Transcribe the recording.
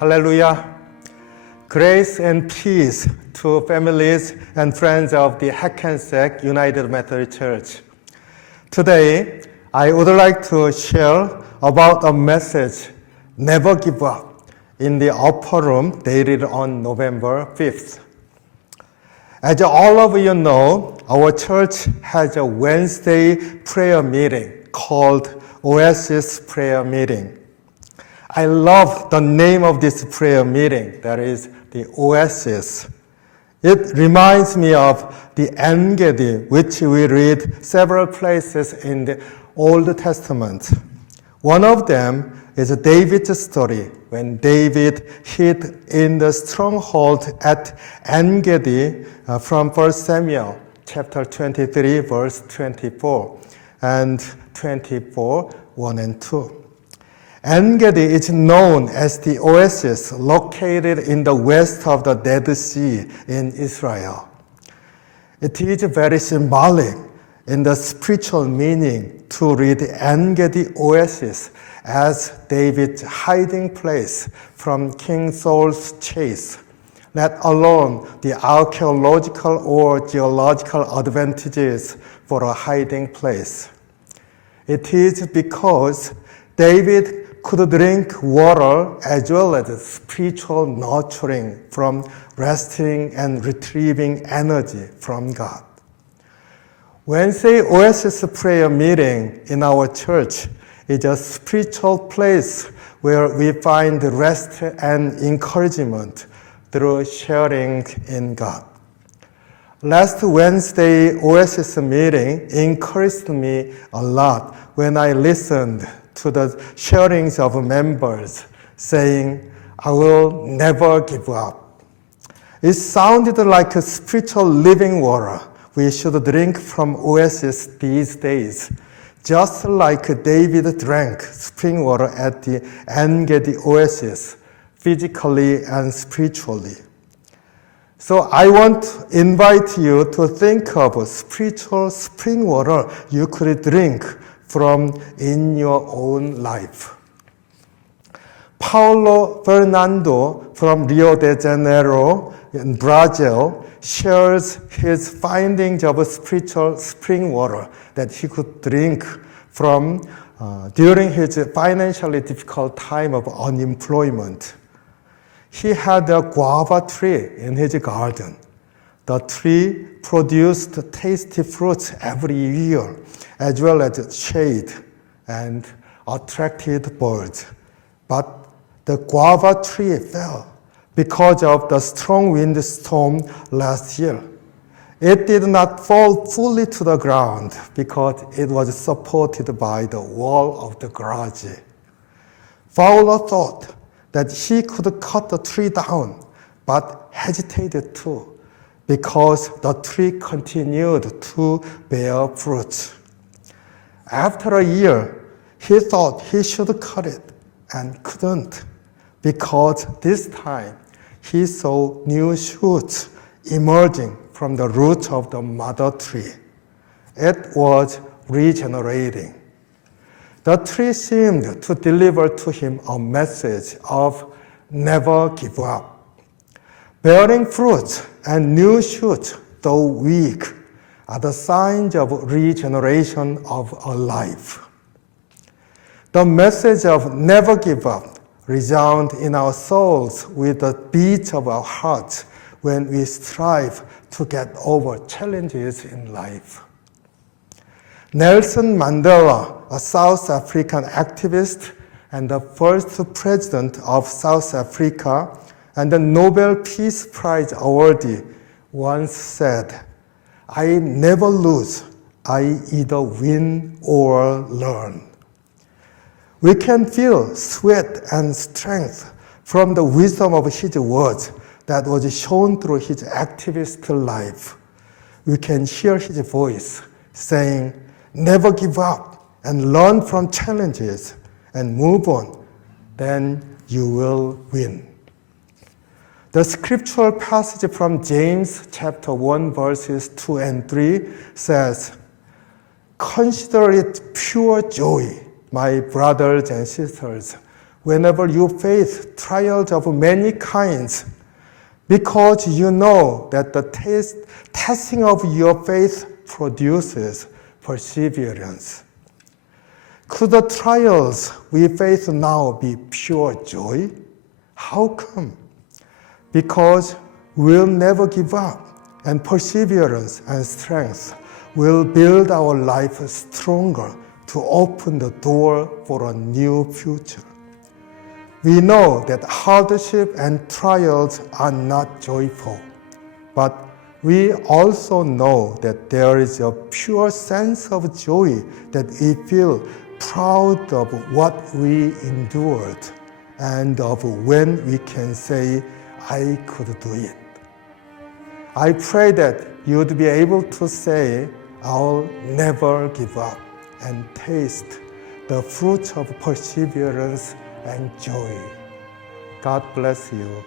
Hallelujah. Grace and peace to families and friends of the Hackensack United Methodist Church. Today, I would like to share about a message, Never Give Up, in the upper room dated on November 5th. As all of you know, our church has a Wednesday prayer meeting called Oasis Prayer Meeting. I love the name of this prayer meeting, that is the Oasis. It reminds me of the En-Gedi, which we read several places in the Old Testament. One of them is David's story, when David hid in the stronghold at En-Gedi from 1 Samuel chapter 23, verse 24, and 24, 1 and 2. En-Gedi is known as the oasis located in the west of the Dead Sea in Israel. It is very symbolic in the spiritual meaning to read En-Gedi oasis as David's hiding place from King Saul's chase, let alone the archaeological or geological advantages for a hiding place. It is because David could drink water as well as spiritual nurturing from resting and retrieving energy from God. Wednesday Oasis prayer meeting in our church is a spiritual place where we find rest and encouragement through sharing in God. Last Wednesday Oasis meeting encouraged me a lot when I listened to the sharings of members saying, I will never give up. It sounded like a spiritual living water we should drink from Oasis these days, just like David drank spring water at the En-Gedi Oasis, physically and spiritually. So I want to invite you to think of spiritual spring water you could drink from in your own life. Paulo Fernando from Rio de Janeiro in Brazil shares his findings of spiritual spring water that he could drink from during his financially difficult time of unemployment. He had a guava tree in his garden. The tree produced tasty fruits every year, as well as shade, and attracted birds. But the guava tree fell because of the strong windstorm last year. It did not fall fully to the ground because it was supported by the wall of the garage. Paulo thought that he could cut the tree down, but hesitated too, because the tree continued to bear fruit. After a year, he thought he should cut it and couldn't, because this time he saw new shoots emerging from the roots of the mother tree. It was regenerating. The tree seemed to deliver to him a message of never give up. Bearing fruit and new shoots, though weak, are the signs of regeneration of a life. The message of never give up resounds in our souls with the beats of our hearts when we strive to get over challenges in life. Nelson Mandela, a South African activist and the first president of South Africa and the Nobel Peace Prize awardee, once said, I never lose, I either win or learn. We can feel sweat and strength from the wisdom of his words that was shown through his activist life. We can hear his voice saying, never give up and learn from challenges and move on, then you will win. The scriptural passage from James chapter 1 verses 2 and 3 says, consider it pure joy, my brothers and sisters, whenever you face trials of many kinds, because you know that the testing of your faith produces perseverance. Could the trials we face now be pure joy? How come? Because we'll never give up, and perseverance and strength will build our life stronger to open the door for a new future. We know that hardship and trials are not joyful, but we also know that there is a pure sense of joy that we feel proud of what we endured and of when we can say, I could do it. I pray that you'd be able to say, I'll never give up, and taste the fruit of perseverance and joy. God bless you.